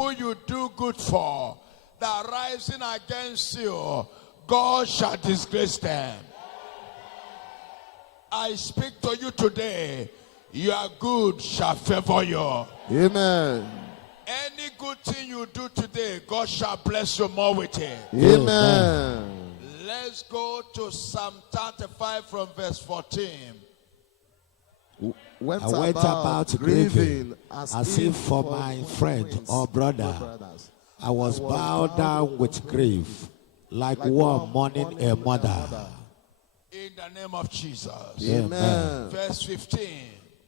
people you do good for that are rising against you, God shall disgrace them. I speak to you today, your good shall favor you. Amen. Any good thing you do today, God shall bless you more with it. Amen. Let's go to Psalm 35 from verse 14. I went about grieving as if for my friend or brother. I was bowed down with grief, like one mourning a mother. In the name of Jesus. Amen. Verse 15.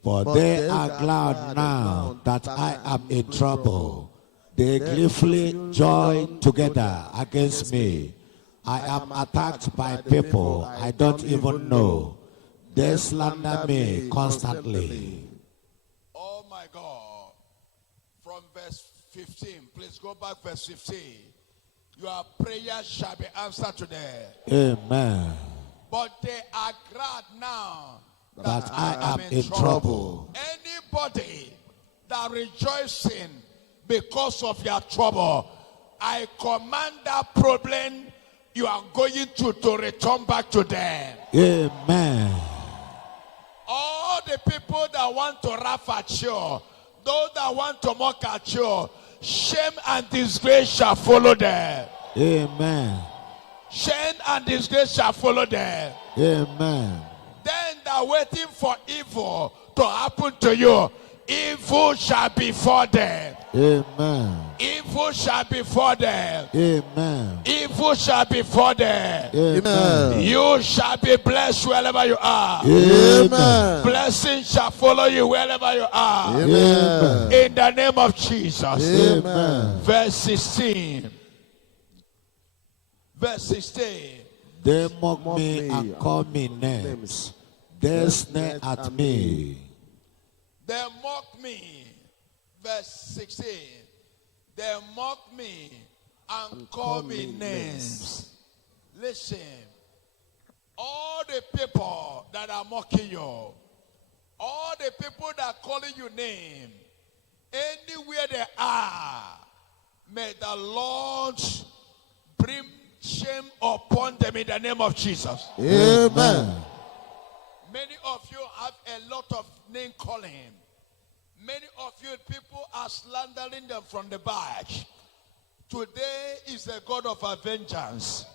But they are glad now that I am in trouble. They gleefully join together against me. I am attacked by people I don't even know. They slander me constantly. Oh my God. From verse 15. Please go back verse 15. Your prayer shall be answered today. Amen. But they are glad now That I am in trouble. Anybody that rejoicing because of your trouble, I command that problem you are going to return back to them. Amen. All the people that want to laugh at you, those that want to mock at you, shame and disgrace shall follow them. Amen. Shame and disgrace shall follow them. Amen. Then they're waiting for evil to happen to you. Evil shall befall them. Amen. Evil shall befall them. Amen. Evil shall befall them. Amen. You shall be blessed wherever you are. Amen. Blessing shall follow you wherever you are. Amen. In the name of Jesus. Amen. Verse 16. Verse 16. They mock me and call me names. They snare at me. They mock me. Verse 16. They mock me and call me names. Listen. All the people that are mocking you, all the people that are calling you name, anywhere they are, may the Lord bring shame upon them in the name of Jesus. Amen. Many of you have a lot of name calling. Many of you people are slandering them from the back. Today is the God of vengeance.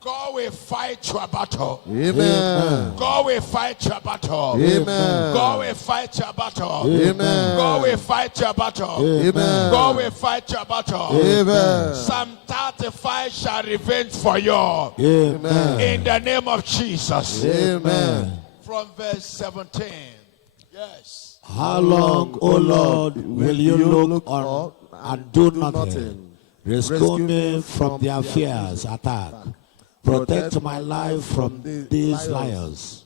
God will fight your battle. Amen. God will fight your battle. Amen. God will fight your battle. Amen. God will fight your battle. Amen. God will fight your battle. Amen. Psalm 35 shall revenge for you. Amen. In the name of Jesus. Amen. From verse 17. Yes. How long, O Lord, will you look on and do nothing? Rescue me from their fears attack. Protect my life from these lions.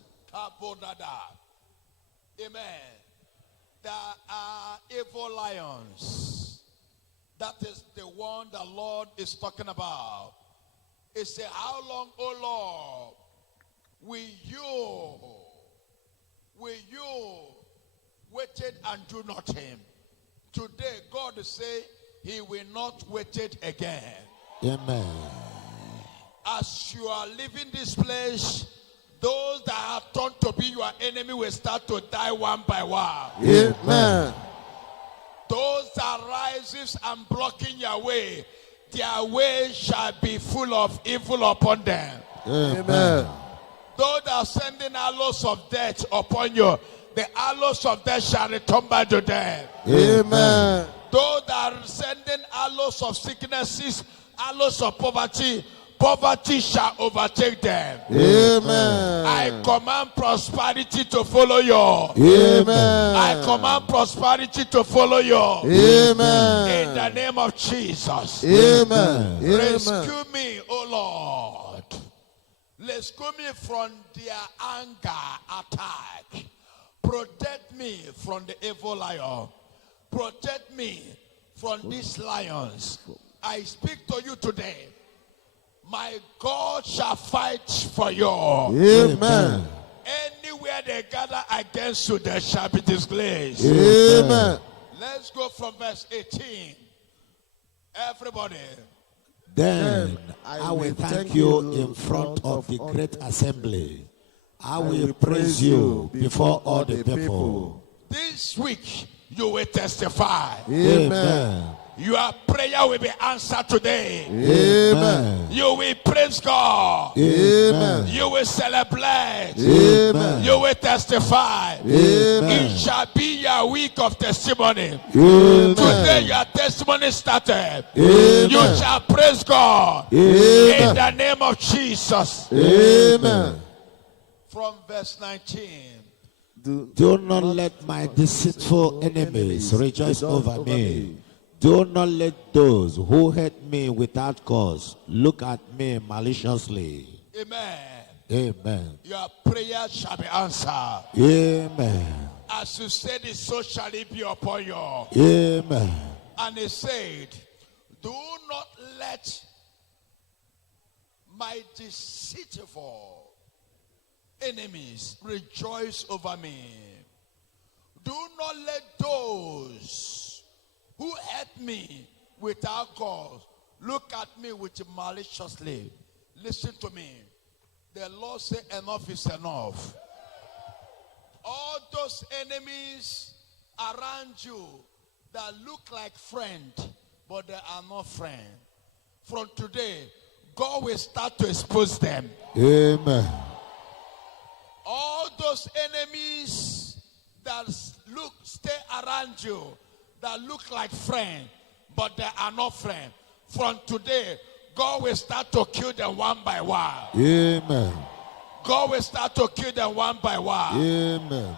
Amen. There are evil lions. That is the one the Lord is talking about. He said, how long, O Lord, will you wait and do nothing? Today, God is saying he will not wait it again. Amen. As you are leaving this place, those that are turned to be your enemy will start to die one by one. Amen. Those that rises and blocking your way, their way shall be full of evil upon them. Amen. Those that are sending arrows of death upon you, the arrows of death shall return back to them. Amen. Those that are sending arrows of sicknesses, arrows of poverty, poverty shall overtake them. Amen. I command prosperity to follow you. Amen. I command prosperity to follow you. Amen. In the name of Jesus. Amen. Rescue me, O Lord. Rescue me from their anger attack. Protect me from the evil lion. Protect me from these lions. I speak to you today. My God shall fight for you. Amen. Anywhere they gather against you, they shall be disgraced. Amen. Let's go from verse 18. Everybody. Then I will thank you in front of the great assembly. I will praise you before all the people. This week you will testify. Amen. Your prayer will be answered today. Amen. You will praise God. Amen. You will celebrate. Amen. You will testify. Amen. It shall be your week of testimony. Amen. Today your testimony started. Amen. You shall praise God. Amen. In the name of Jesus. Amen. From verse 19. Do not let my deceitful enemies rejoice over me. Do not let those who hate me without cause look at me maliciously. Amen. Amen. Your prayer shall be answered. Amen. As you said it, so shall it be upon you. Amen. And he said, do not let my deceitful enemies rejoice over me. Do not let those who hate me without cause look at me with maliciously. Listen to me. The Lord said enough is enough. All those enemies around you that look like friend, but they are not friend. From today, God will start to expose them. Amen. All those enemies that stay around you, that look like friend, but they are not friend. From today, God will start to kill them one by one. Amen. God will start to kill them one by one. Amen.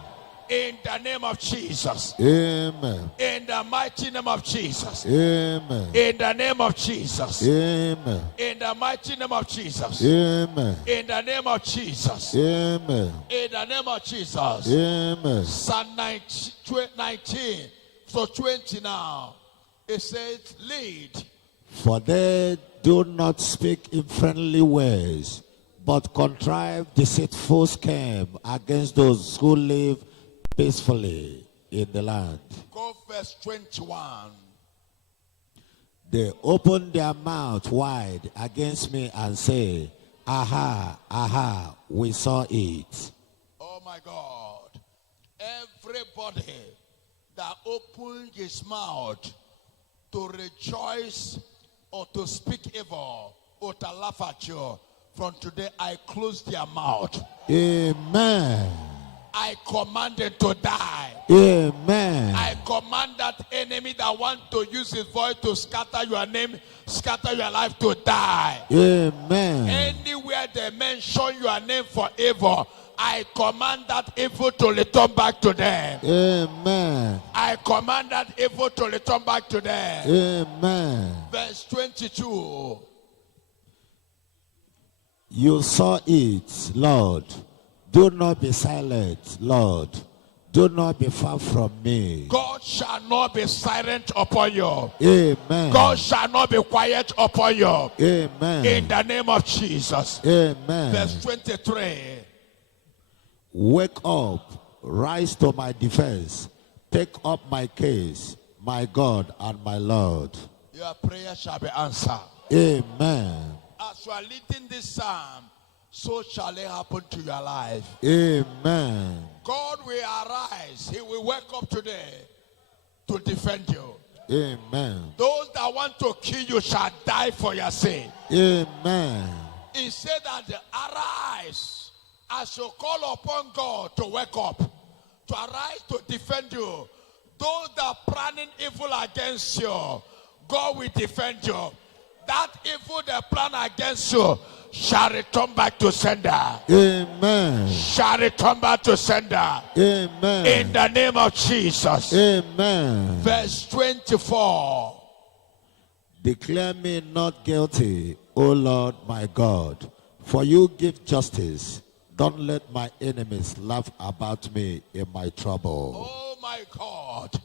In the name of Jesus. Amen. In the mighty name of Jesus. Amen. In the name of Jesus. Amen. In the mighty name of Jesus. Amen. In the name of Jesus. Amen. In the name of Jesus. Amen. Psalm 19, so 20 now. It says, lead. For they do not speak in friendly words, but contrive deceitful scheme against those who live peacefully in the land. Go verse 21. They open their mouth wide against me and say, aha, aha, we saw it. Oh my God. Everybody that opened his mouth to rejoice or to speak evil or to laugh at you, from today I close their mouth. Amen. I command them to die. Amen. I command that enemy that want to use his voice to scatter your name, scatter your life, to die. Amen. Anywhere they mention your name for evil, I command that evil to return back to them. Amen. I command that evil to return back to them. Amen. Verse 22. You saw it, Lord. Do not be silent, Lord. Do not be far from me. God shall not be silent upon you. Amen. God shall not be quiet upon you. Amen. In the name of Jesus. Amen. Verse 23. Wake up, rise to my defense. Take up my case, my God and my Lord. Your prayer shall be answered. Amen. As you are leading this psalm, so shall it happen to your life. Amen. God will arise. He will wake up today to defend you. Amen. Those that want to kill you shall die for your sake. Amen. He said that arise as you call upon God to wake up, to arise to defend you. Those that are planning evil against you, God will defend you. That evil they plan against you shall return back to sender. Amen. Shall return back to sender. Amen. In the name of Jesus. Amen. Verse 24. Declare me not guilty, O Lord my God, for you give justice. Don't let my enemies laugh about me in my trouble. Oh my God.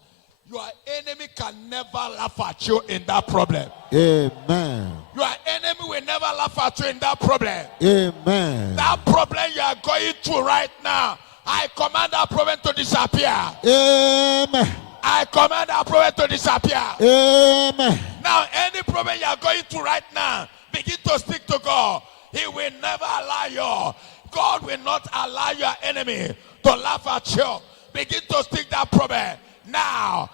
Your enemy can never laugh at you in that problem. Amen. Your enemy will never laugh at you in that problem. Amen. That problem you are going through right now, I command that problem to disappear. Amen. I command that problem to disappear. Amen. Now, any problem you are going through right now, begin to speak to God. He will never allow you. God will not allow your enemy to laugh at you. Begin to speak that problem. Now,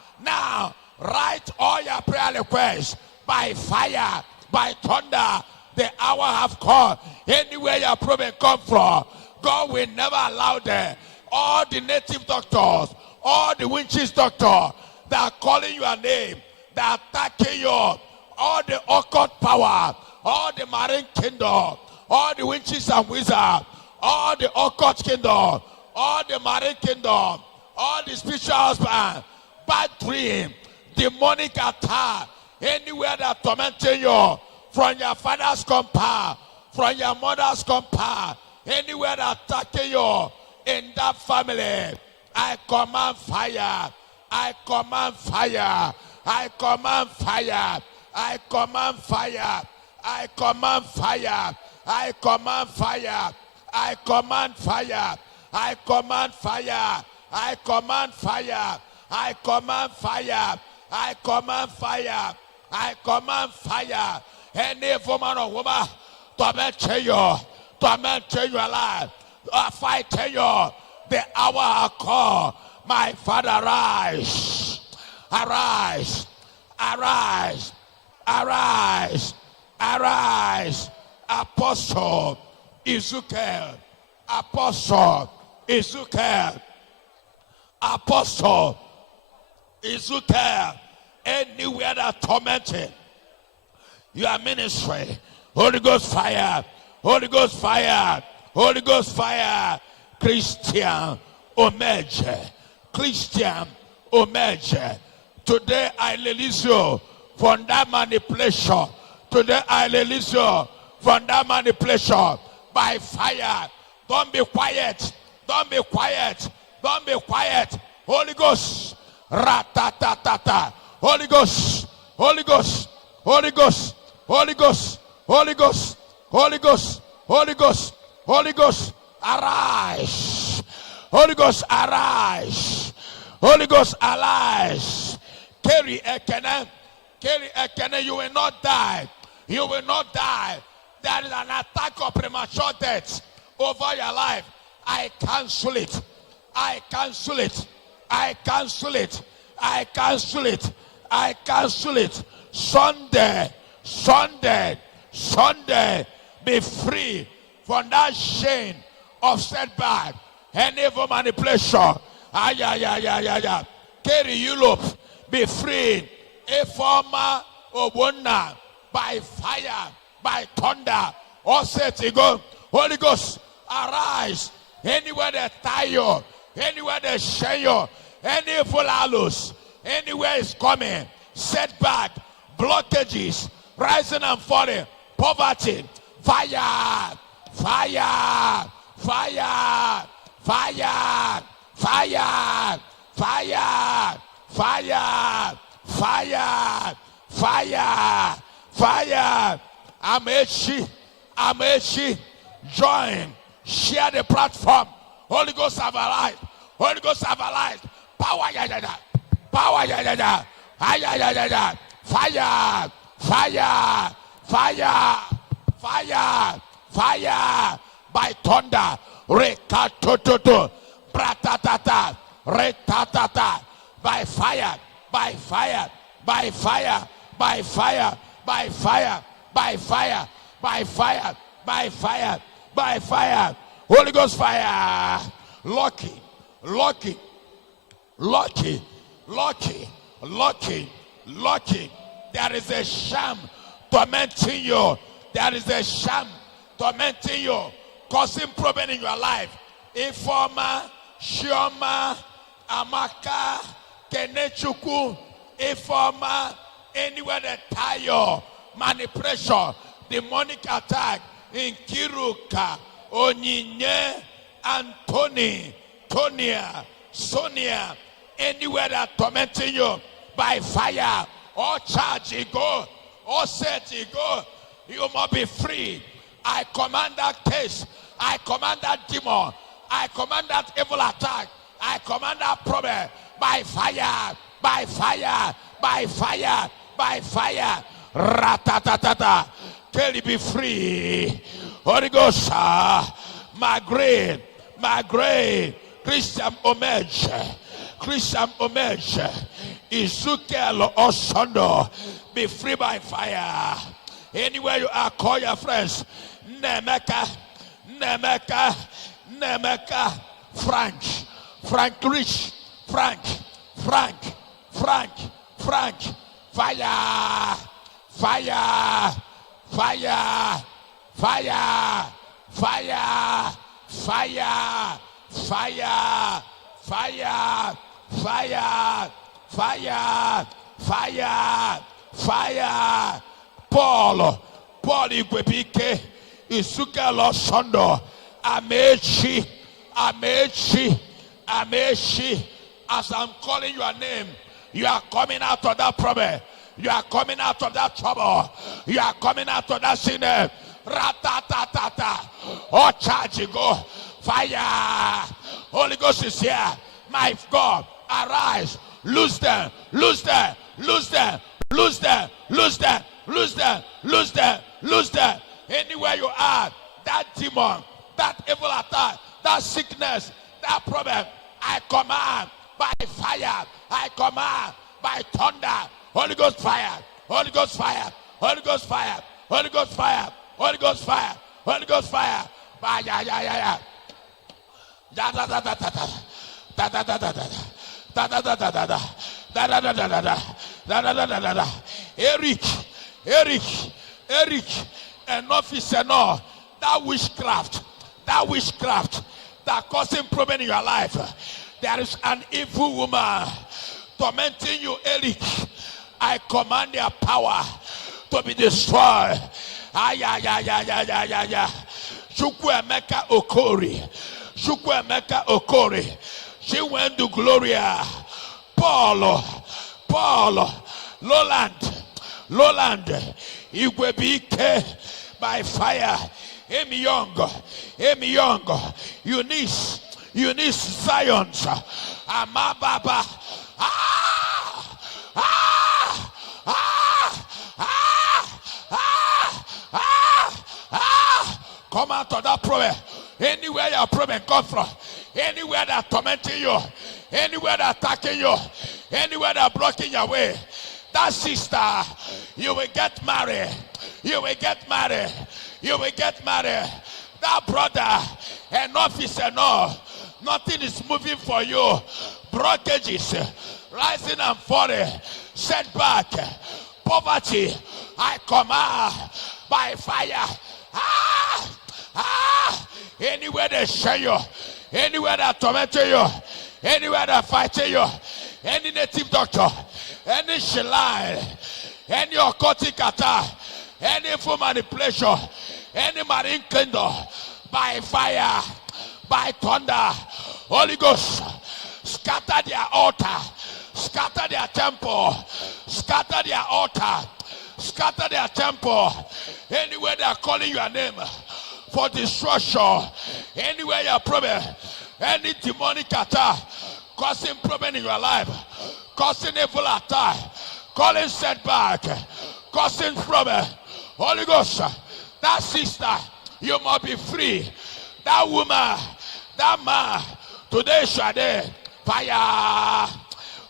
write all your prayer requests by fire, by thunder. The hour have come. Anywhere your problem come from, God will never allow them. All the native doctors, all the witches doctors that are calling your name, that are attacking you, all the occult power, all the marine kingdom, all the witches and wizards, all the occult kingdom, all the marine kingdom, all the spiritual husband, bad dream, demonic attack, anywhere that tormenting you, from your father's compound, from your mother's compound, anywhere that attacking you in that family, I command fire. I command fire. I command fire. I command fire. I command fire. I command fire. I command fire. I command fire. I command fire. I command fire. I command fire. I command fire. Any woman or woman tormenting you alive, fighting you. The hour has come. My Father, arise, arise, arise, arise, arise. Apostle Ezekiel, Apostle Ezekiel, Apostle Ezekiel, anywhere that tormented your ministry, Holy Ghost fire, Holy Ghost fire, Holy Ghost fire. Christian Odumeje, Christian Odumeje. Today I release you from that manipulation. Today I release you from that manipulation by fire. Don't be quiet. Don't be quiet. Don't be quiet. Holy Ghost. Ra-ta-ta-ta-ta. Holy Ghost. Holy Ghost. Holy Ghost. Holy Ghost. Holy Ghost. Holy Ghost. Holy Ghost. Holy Ghost. Arise. Holy Ghost, arise. Holy Ghost, arise. Carry Ekene. Carry Ekene. You will not die. You will not die. There is an attack of premature death over your life. I cancel it. I cancel it. I cancel it. I cancel it. I cancel it. Sunday, Sunday, Sunday, be free from that shame of setback and evil manipulation. Carry Europe, be free. A former Obuna by fire, by thunder. All set to go. Holy Ghost, arise. Anywhere they tie you, anywhere they share you, any evil allows, anywhere is coming, setback, blockages, rising and falling, poverty, fire, fire, fire, fire, fire, fire, fire, fire, fire, fire. Amechi, join, share the platform. Holy Ghost have arrived. Holy Ghost have arrived. Power, power, fire, fire, fire, fire, fire, by thunder, rekatototo, bratata, retatata, by fire, by fire, by fire, by fire, by fire, by fire, by fire, by fire, by fire, Holy Ghost fire, lucky, lucky, lucky, lucky, lucky, lucky. There is a sham tormenting you. There is a sham tormenting you, causing problem in your life. Informa, Shioma, Amaka, Kenechuku, Informa, anywhere that tie you, manipulation, demonic attack in Kiruka, Onyinye, Anthony, Tonia, Sonia, anywhere that tormenting you by fire, or charge you go, or set you go, you must be free. I command that case. I command that demon. I command that evil attack. I command that problem by fire, by fire, by fire, by fire. Ratatatata. Till you be free. Holy Ghost, Margaret, Christian Odumeje, Ezekiel Osondo, be free by fire. Anywhere you are, call your friends. Nemeka, Frank Rich, Frank, fire, fire, fire, fire, fire, fire, fire, fire, fire, fire, fire, fire. Paul Igwebike, Ezekiel Osondo, Amechi. As I'm calling your name, you are coming out of that problem. You are coming out of that trouble. You are coming out of that sin. Ratatatata. Oh, charge you go. Fire. Holy Ghost is here. My God, arise. Lose them. Anywhere you are, that demon, that evil attack, that sickness, that problem, I command by fire. I command by thunder. Holy Ghost fire. Holy Ghost fire. Holy Ghost fire. Holy Ghost fire. Holy Ghost fire. Holy Ghost fire. Yeah. Da da da da da da. Da da da da da. Da da da da da da. Da da da da da da. Da da da da da da. Eric, enough is enough. That witchcraft that causing problem in your life. There is an evil woman tormenting you, Eric. I command their power to be destroyed. Chukwuemeka Okori. She went to Gloria. Paul, Lowland, Igwebike by fire. Amy Young, Eunice Zions, Amababa. Come out of that problem. Anywhere your problem comes from, anywhere that tormenting you, anywhere that attacking you, anywhere that blocking your way. That sister, you will get married. That brother, enough is enough. Nothing is moving for you. Blockages, rising and falling, setback, poverty. I command by fire. Anywhere they share you, anywhere that tormenting you, anywhere that fighting you, any native doctor, any shaline, any occultic attack, any full manipulation, any marine kingdom, by fire, by thunder, Holy Ghost, scatter their altar, scatter their temple, scatter their altar, scatter their temple. Anywhere they are calling your name for destruction, anywhere you are problem, any demonic attack causing problem in your life, causing evil attack, calling setback, causing problem. Holy Ghost, that sister, you must be free. That woman, that man, today shall they fire.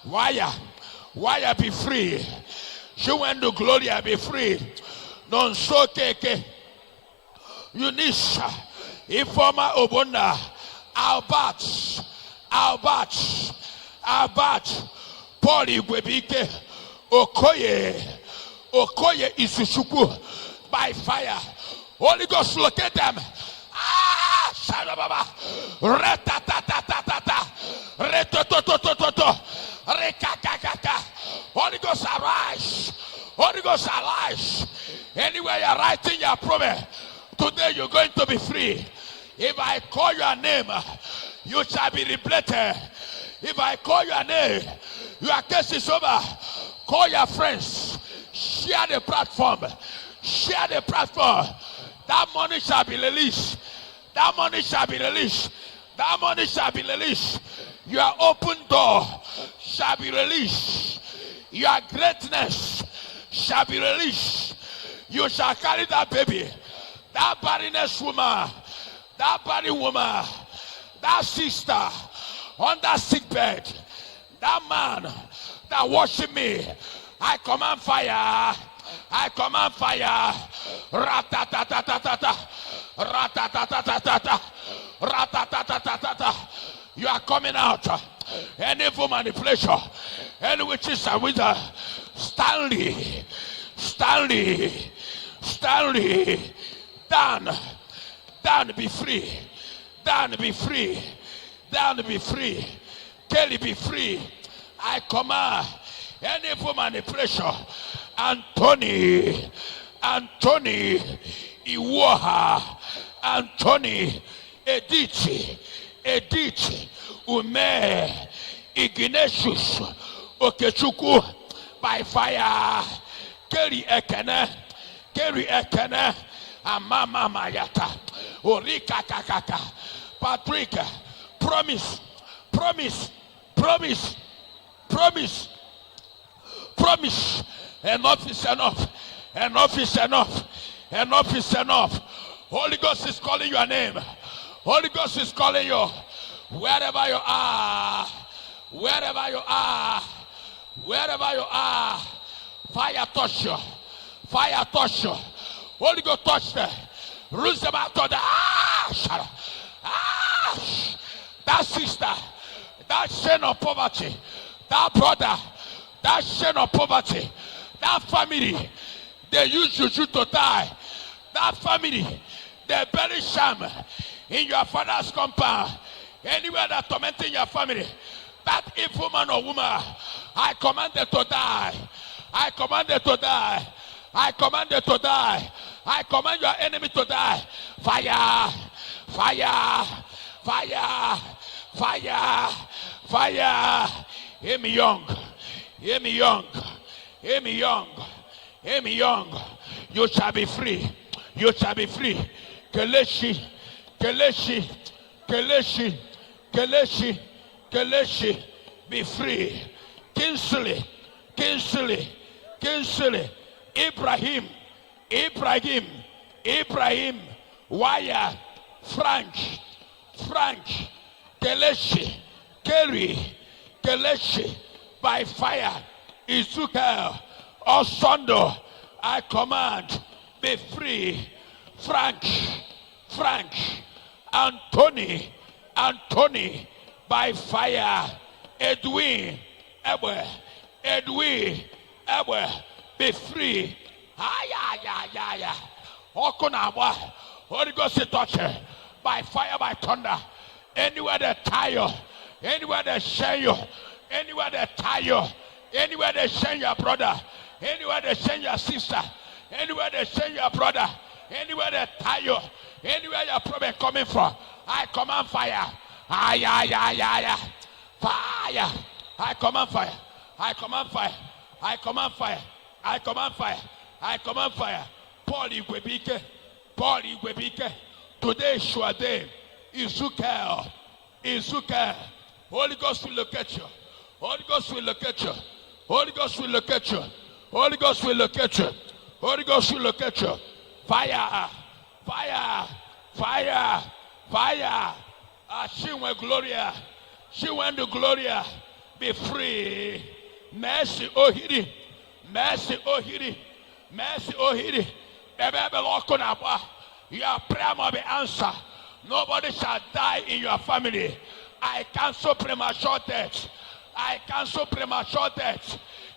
Wire be free. She went to Gloria, be free. Non so keke. Eunice, Ifoma Obona, Albert, Paul Igwebike, Okoye Isusuku, by fire. Holy Ghost, locate them. Shalababa, Retatatata, Retototototo, Rekakakaka. Holy Ghost, arise. Holy Ghost, arise. Anywhere you're writing your problem, today you're going to be free. If I call your name, you shall be repleted. If I call your name, your case is over. Call your friends. Share the platform. Share the platform. That money shall be released. That money shall be released. That money shall be released. Your open door shall be released. Your greatness shall be released. You shall carry that baby, that barrenness woman, that barren woman, that sister on that sick bed, that man that worship me. I command fire. I command fire. Ratatatatata. Ratatatatata. Ratatatatata. You are coming out. Any evil manipulation, any witches and wizards, Stanley, down, be free, down, be free, down, be free, Kelly, be free. I command any evil manipulation, Anthony, Iwaha, Anthony, Edith, Ume, Ignatius, Okechukwu, by fire, Kerry Ekene, Amama Mayata, Orika Kakaka, Patrick, promise, enough is enough. Holy Ghost is calling your name. Holy Ghost is calling you. Wherever you are, fire touch you. Holy Ghost touch them. Roots them out of the that sister, that sin of poverty, that brother, that sin of poverty, that family, they use juju to die. That family, they bury sham in your father's compound. Anywhere that tormenting your family, that evil man or woman, I command them to die. I command your enemy to die. Fire. Hear me young. You shall be free. Keleshi. Be free. Kinsley. Ibrahim. Wire. Frank. Keleshi. By fire. Ezekiel. Osondo. I command. Be free. Frank. Anthony. By fire. Edwin. Be free. Okunabwa. Holy Ghost touch her. By fire, by thunder. Anywhere they tie you, anywhere they shame you, anywhere they tie you, anywhere they shame your brother, anywhere they shame your sister, anywhere they shame your brother, anywhere they tie you, anywhere your problem coming from, I command fire. Fire. I command fire. Paul Igwebike. Today is your day. Ezekiel. Holy Ghost will locate you. Fire. She went to Gloria. Be free. Mercy, Ohiri. Your prayer must be answered. Nobody shall die in your family. I cancel premature death.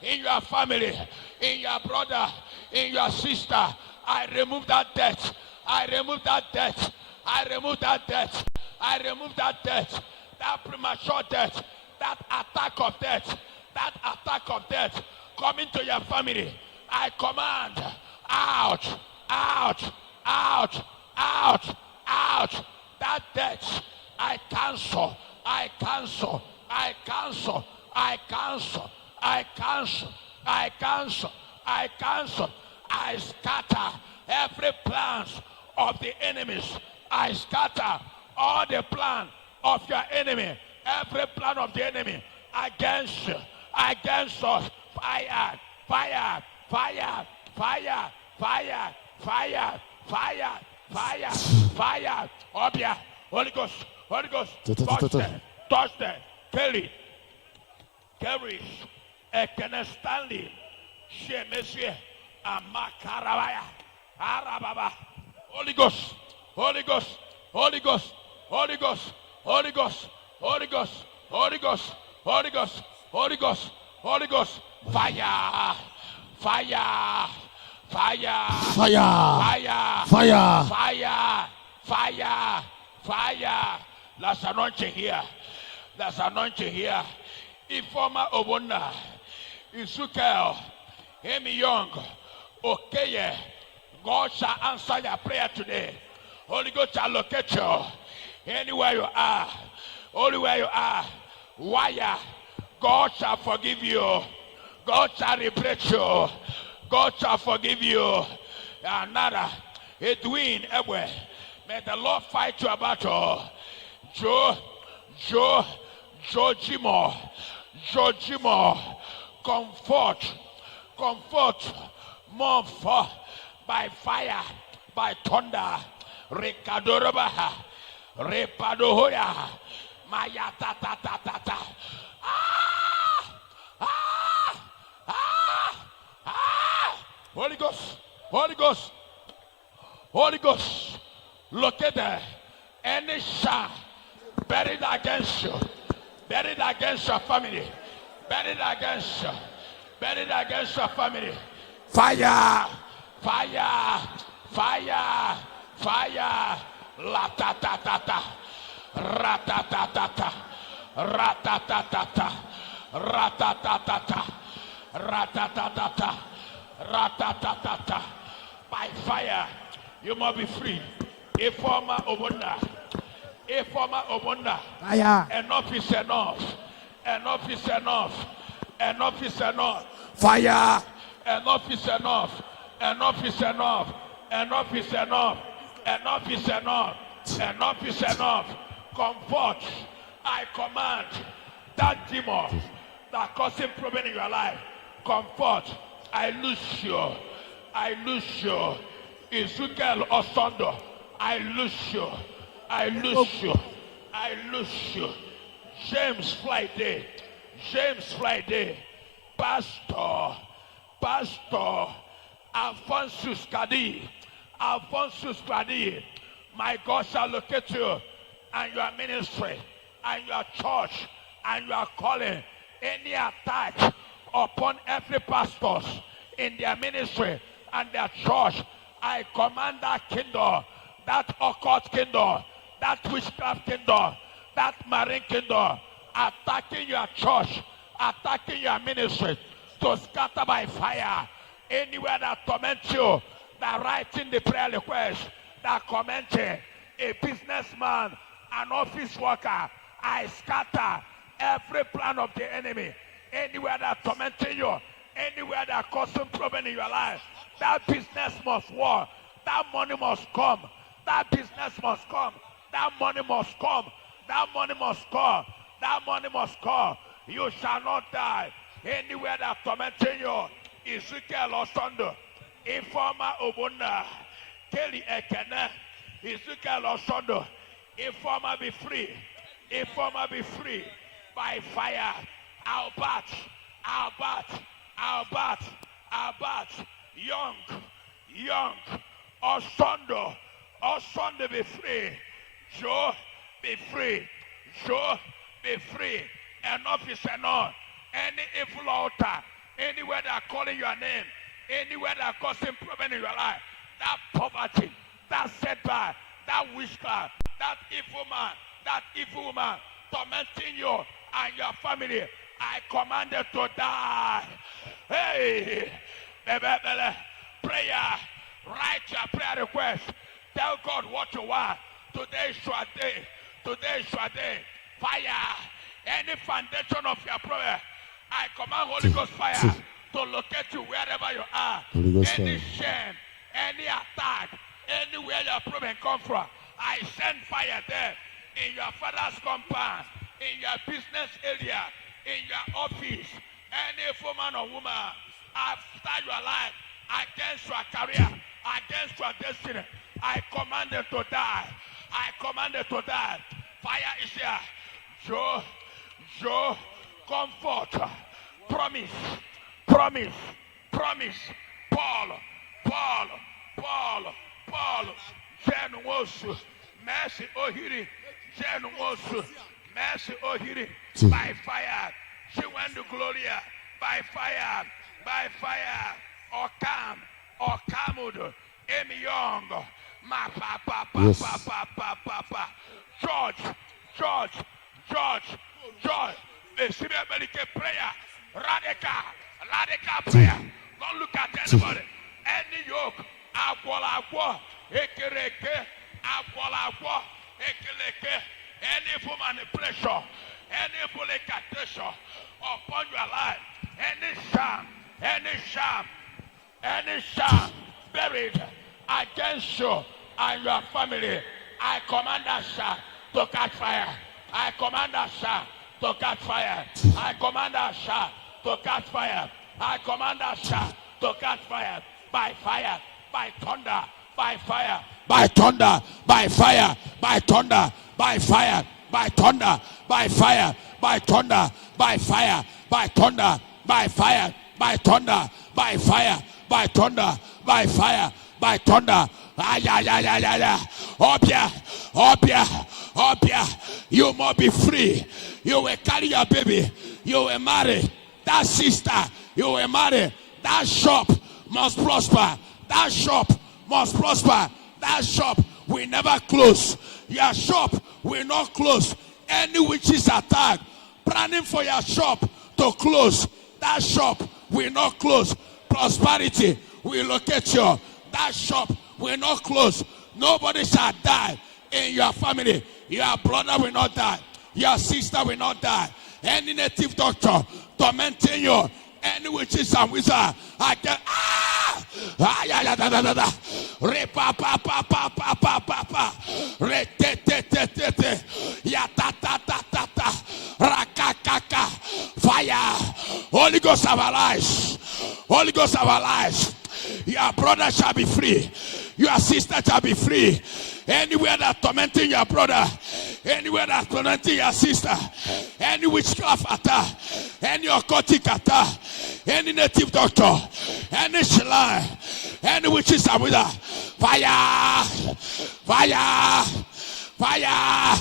In your family, in your brother, in your sister. I remove that death. That premature death. That attack of death coming to your family. I command out. That death, I cancel. I scatter every plans of the enemies. I scatter all the plan of your enemy. Every plan of the enemy against you, against us. Fire, fire, fire, fire, fire, fire, fire, fire, fire. Obia, Holy Ghost, Holy Ghost. Touch them. Kelly, Ekene Stanley, Shemesie, Amakarabaya, Arababa. Holy Ghost, Holy Ghost, Holy Ghost, Holy Ghost, Holy Ghost, Holy Ghost, Holy Ghost, Holy Ghost, Holy Ghost, Holy Ghost, fire, fire, fire, Fire. fire, Fire. fire, fire, fire. There's anointing here. There's anointing here. Informa Obona, Isukel, Amy Young, Okeye. God shall answer your prayer today. Holy Ghost shall locate you anywhere you are. Anywhere you are. Wire. God shall forgive you. God shall replace you. God shall forgive you. Another. Edwin Ebwe. May the Lord fight your battle. Joe Jimo. Comfort. More by fire, by thunder. Rekadorobaha. Repadohoya. Maya ta. Holy Ghost, locate any shot buried against you, buried against your family, buried against your family. Fire, la ta, ratatata, ratatata. By fire, you must be free. Informa Obunda. Fire. Enough is enough. Fire. Enough is enough. Comfort. I command that demon that causing problem in your life. Comfort. I lose you. Ezekiel Osondo. I lose you. James Friday. Pastor Alphonsus Kadi. My God shall locate you and your ministry and your church and your calling. Any attack upon every pastor in their ministry and their church, I command that kingdom, that occult kingdom, that witchcraft kingdom, that marine kingdom, attacking your church, attacking your ministry, to scatter by fire. Anywhere that torment you, that writing the prayer request, that commenting a businessman, an office worker, I scatter every plan of the enemy. Anywhere that tormenting you, anywhere that causing problem in your life, that business must work, that money must come, that business must come, that money must come, that money must come, that money must come. You shall not die. Anywhere that tormenting you, Ezekiel Osondo, Informa Obuna, Kelly Ekene, Ezekiel Osondo, Informa be free, by fire. Albert, Young, Osondo be free, Joe be free, enough is enough. Any evil altar, anywhere that calling your name, anywhere that causing problem in your life, that poverty, that setback, that witchcraft, that evil man, that evil woman tormenting you and your family, I command you to die. Hey, prayer, write your prayer request. Tell God what you want. Today is your day. Fire. Any foundation of your prayer, I command Holy Ghost fire to locate you wherever you are. Any shame, any attack, anywhere your problem come from, I send fire there. In your father's compound, in your business area, in your office, any evil man or woman after your life, against your career, against your destiny, I command them to die. I command them to die. Fire is here. Joe, comfort, promise. Paul, Jen Wosu, Mercy Ohiri, Jen Wosu, Mercy Ohiri, by fire. She went to Gloria, by fire. Okamud, Amy Young, Ma Papa, George. The Syrian medical prayer, radical prayer. Don't look at anybody. Any yoke, agwa, ekeleke, any manipulation, any politication upon your life, any sham buried against you and your family, I command that sham to catch fire. I command that sham to catch fire. I command that sham to catch fire. I command that sham to catch fire. By fire, by thunder, by fire, by thunder, by fire, by thunder, by fire, by thunder, by fire, by thunder, by fire, by thunder, by fire, by thunder, by fire, by thunder, by fire, by thunder. Up here. You must be free. You will carry your baby. You will marry that sister. You will marry that shop. Must prosper. That shop must prosper. That shop will never close. Your shop will not close. Any witches attack, planning for your shop to close. That shop will not close. Prosperity will locate you. That shop will not close. Nobody shall die in your family. Your brother will not die. Your sister will not die. Any native doctor tormenting you, any witches and wizards, I can fire. Holy Ghost of our lives. Holy Ghost of our lives. Your brother shall be free. Your sister shall be free. Anywhere that's tormenting your brother, anywhere that's tormenting your sister, any witchcraft attack, any occultic attack, any native doctor, any shrine, any witches are with her. Fire! Fire! Fire!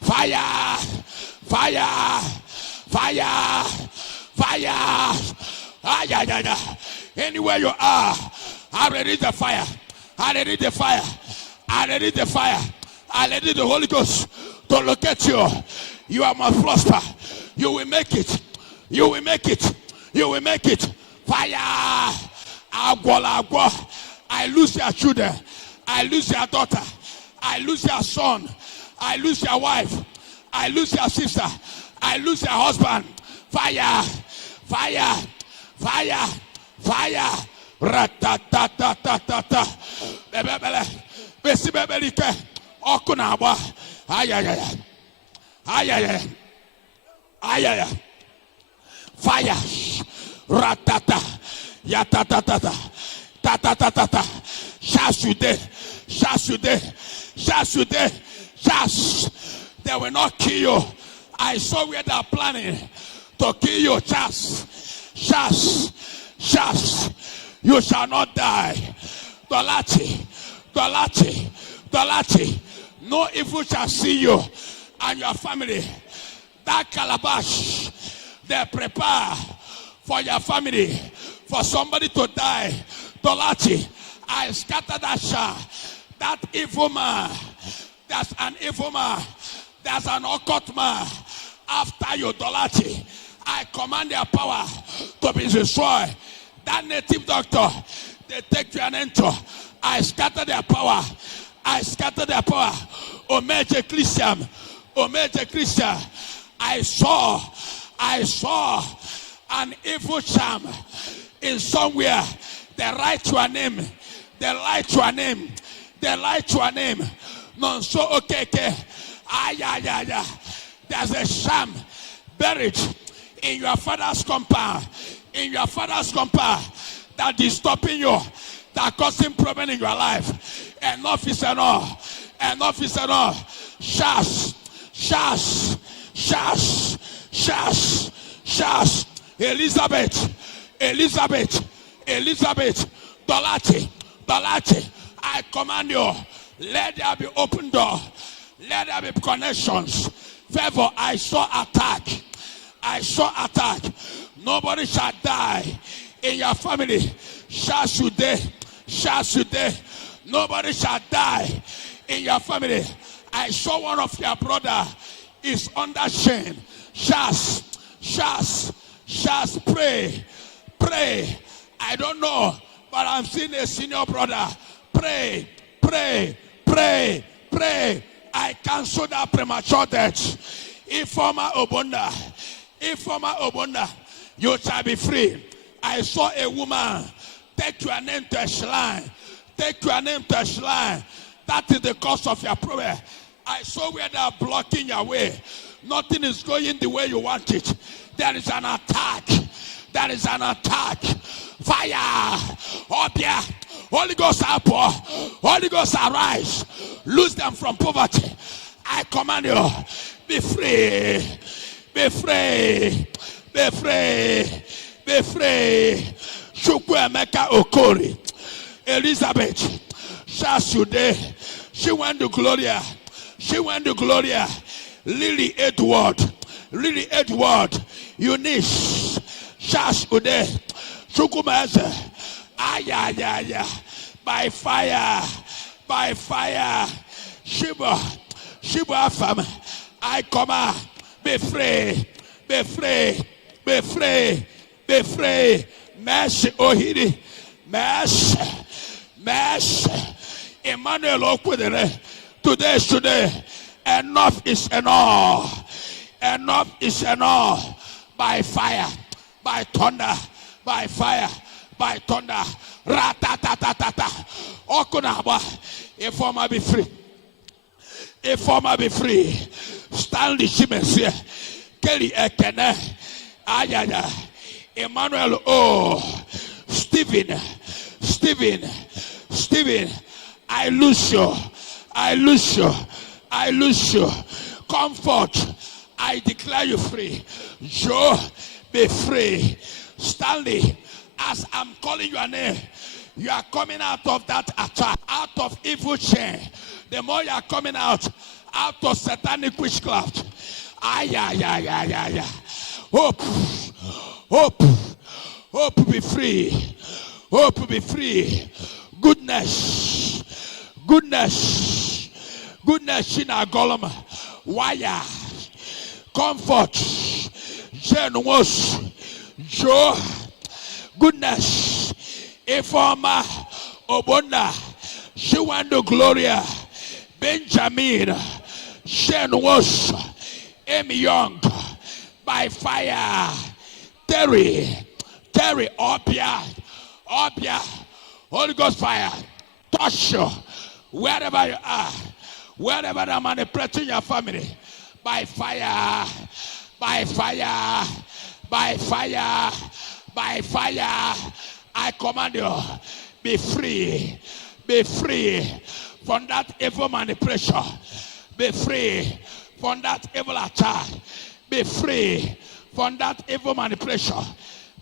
Fire! Fire! Fire! Fire! Anywhere you are, I release the fire. I release the fire. I release the fire. I release the Holy Ghost to locate you. You are must prosper. You will make it. You will make it. You will make it. Fire. I lose your children. I lose your daughter. I lose your son. I lose your wife. I lose your sister. I lose your husband. Fire. Fire. Fire. Fire. Ratatatatata. Besibebelike. Okunaba. Ayaya. Fire. Ratata. Yatatatata. Tatatata. Shasude. They will not kill you. I saw where they are planning to kill you. Shas. You shall not die. Dolati. No evil shall see you and your family. That calabash, they prepare for your family, for somebody to die. Dolati, I scatter that shah. That evil man, that's an evil man, that's an occult man. After you, Dolati, I command their power to be destroyed. That native doctor, they take you an enter. I scatter their power. Odumeje Christian. I saw an evil charm in somewhere. They write your name. Non so okay. There's a sham buried in your father's compound, that is stopping you, that causing problem in your life. Enough is enough. Enough is enough. Shush. Elizabeth, Dolati, I command you, let there be open door, let there be connections. Favor, I saw attack. Nobody shall die in your family. Shall today. Nobody shall die in your family. I saw one of your brother is under shame. Shall pray. I don't know, but I'm seeing a senior brother. Pray. I cancel that premature death. Informer Obonda, you shall be free. I saw a woman take your name to a shrine. That is the cause of your problem. I saw where they are blocking your way. Nothing is going the way you want it. There is an attack. Fire. Obia. Holy Ghost outpour. Holy Ghost arise. Lose them from poverty. I command you. Be free. Chukwu Emeka Okori. Elizabeth. Shasude. She went to Gloria. Lily Edward. Eunice. Shasude. Chukwumeze. By fire. Shiba Afam. I command. Be free. Mercy, Ohiri. Mercy. Emmanuel Okwedere. Today. Enough is enough. By fire. By thunder. Ratatatata. Okunaba. Informer be free. Stanley Shimensia. Kelly Ekene. Ayaya. Emmanuel O. Stephen. I lose you. Comfort. I declare you free. Joe, be free. Stanley, as I'm calling your name, you are coming out of that attack, out of evil chain. The more you are coming out of satanic witchcraft. Hope be free. Goodness, Shina Golem, Wire, Comfort, Genuos, Joe, Goodness, Informa, Obonda, Shiwando Gloria, Benjamin, Genuos, Amy Young, by fire, Terry, Opia, Holy Ghost fire, touch you, wherever you are, wherever they're manipulating your family, by fire, I command you, be free from that evil manipulation, be free from that evil attack, be free from that evil manipulation,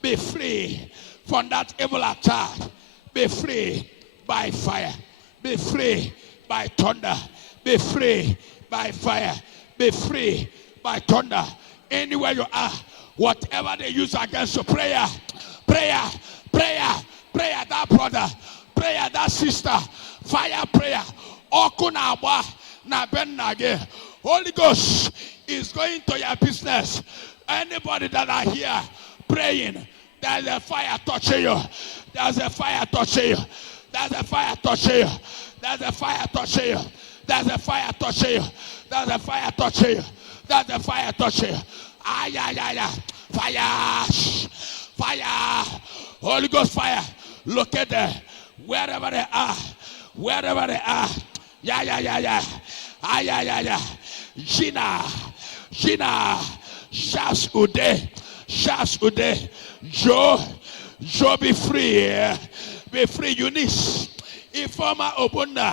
be free from that evil attack, be free by fire, be free by thunder, be free by fire, be free by thunder. Anywhere you are, whatever they use against you, prayer, that brother, prayer, that sister, fire prayer. Okunaba na ben nage. Holy Ghost is going to your business. Anybody that are here praying, there's a fire touching you. There's a fire touching you. There's a fire touching you. There's a fire touching you. There's a fire touching you. There's a fire touching you. There's a fire touching you. Fire. Holy Ghost fire. Look at them. Wherever they are. Yeah. Gina. Shas Ude. Shas ude. Joe, be free. Be free, Eunice. Informa Obona.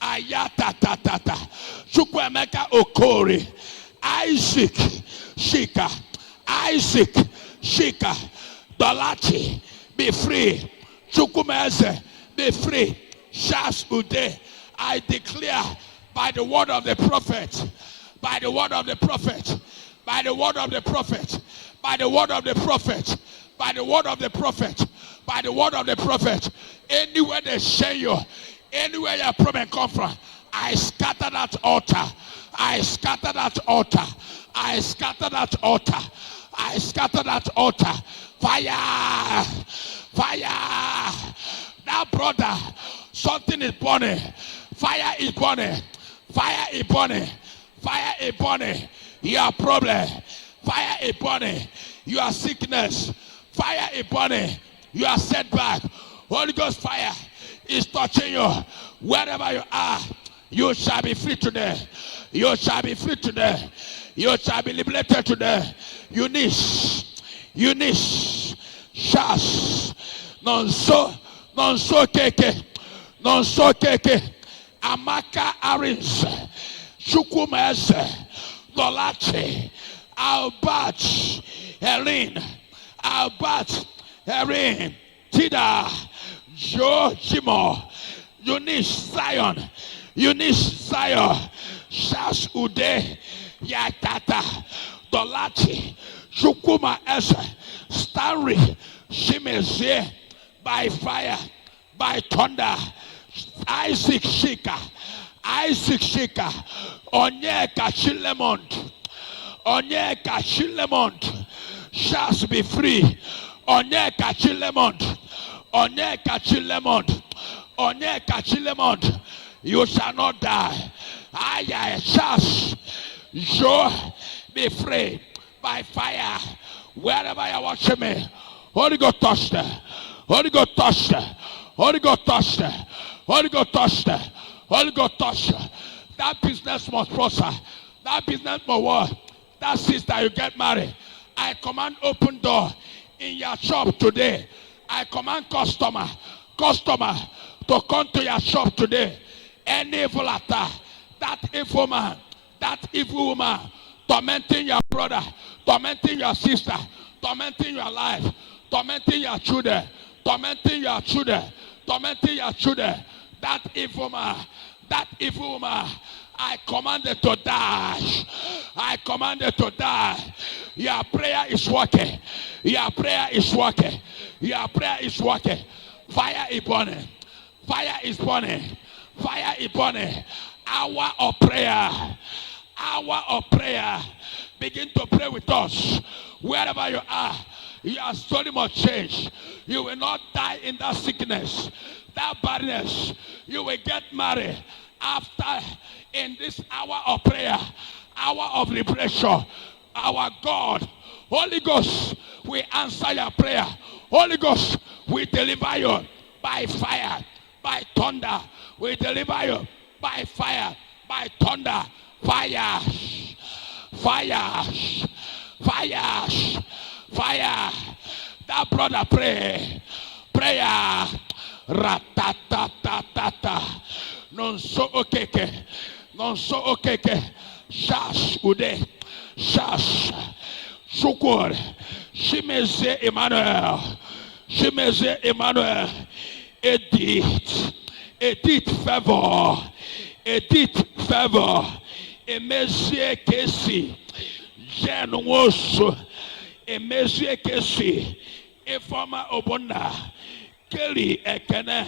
Ayata tata. Chukwemeka Okori. Isaac Shika. Dolachi. Be free. Chukwumeze. Be free. Shas ude. I declare by the word of the prophet. By the word of the prophet. By the word of the prophet. By the word of the prophet. By the word of the prophet. By the word of the prophet. Anywhere they share you, anywhere your problem come from, I scatter that altar. I scatter that altar. I scatter that altar. I scatter that altar. Fire! Fire! That brother, something is burning. Fire is burning. Fire is burning. Fire is burning. Your problem. Fire is burning. Your sickness. Fire is burning. Your setback. Holy Ghost fire is touching you. Wherever you are, you shall be free today. You shall be free today. You shall be liberated today. Eunice. Shas. Non so keke. Amaka Arins. Chukwumeze. Dolache. Albert. Herin. Tida. Jimo. Eunice Zion. Shas Ude. Yatata. Dolachi. Chukuma Ese. Stanley. Shimeze. By fire. By thunder. Isaac Shika. Onyeka Chilemont. Shall be free. Onyeka Chilemont. You shall not die. Shall be free by fire. Wherever you're watching me, Holy Ghost touch them. Holy Ghost touch them. That business must prosper. That business must work. That sister, you get married. I command open door in your shop today. I command customer to come to your shop today. Any evil attack, that evil man, that evil woman, tormenting your brother, tormenting your sister, tormenting your life, tormenting your children, that evil man, I command it to die. Your prayer is working. Fire is burning. Hour of prayer. Begin to pray with us. Wherever you are, your story must change. You will not die in that sickness, that badness. You will get married after, in this hour of prayer, hour of liberation. Our God, Holy Ghost, we answer your prayer. Holy Ghost, we deliver you by fire, by thunder. We deliver you by fire, by thunder. Fire. That brother pray. Prayer. Ratatatata. Non so okeke. Shash ude. Shash. Shukur. Shimeze Emmanuel. Edith favor. Emezie Kesi. Jen Wosu. Emezie Kesi. Informa Obona. Kelly Ekene.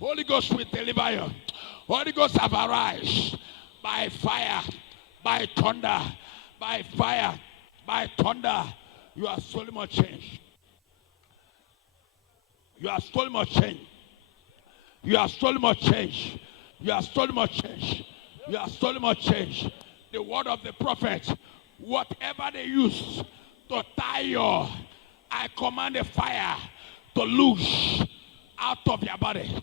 Holy Ghost will deliver you. Holy Ghost have arise by fire, by thunder, by fire, by thunder. You are so much changed. You are so much changed. The word of the prophet, whatever they use to tie you, I command the fire to loose out of your body.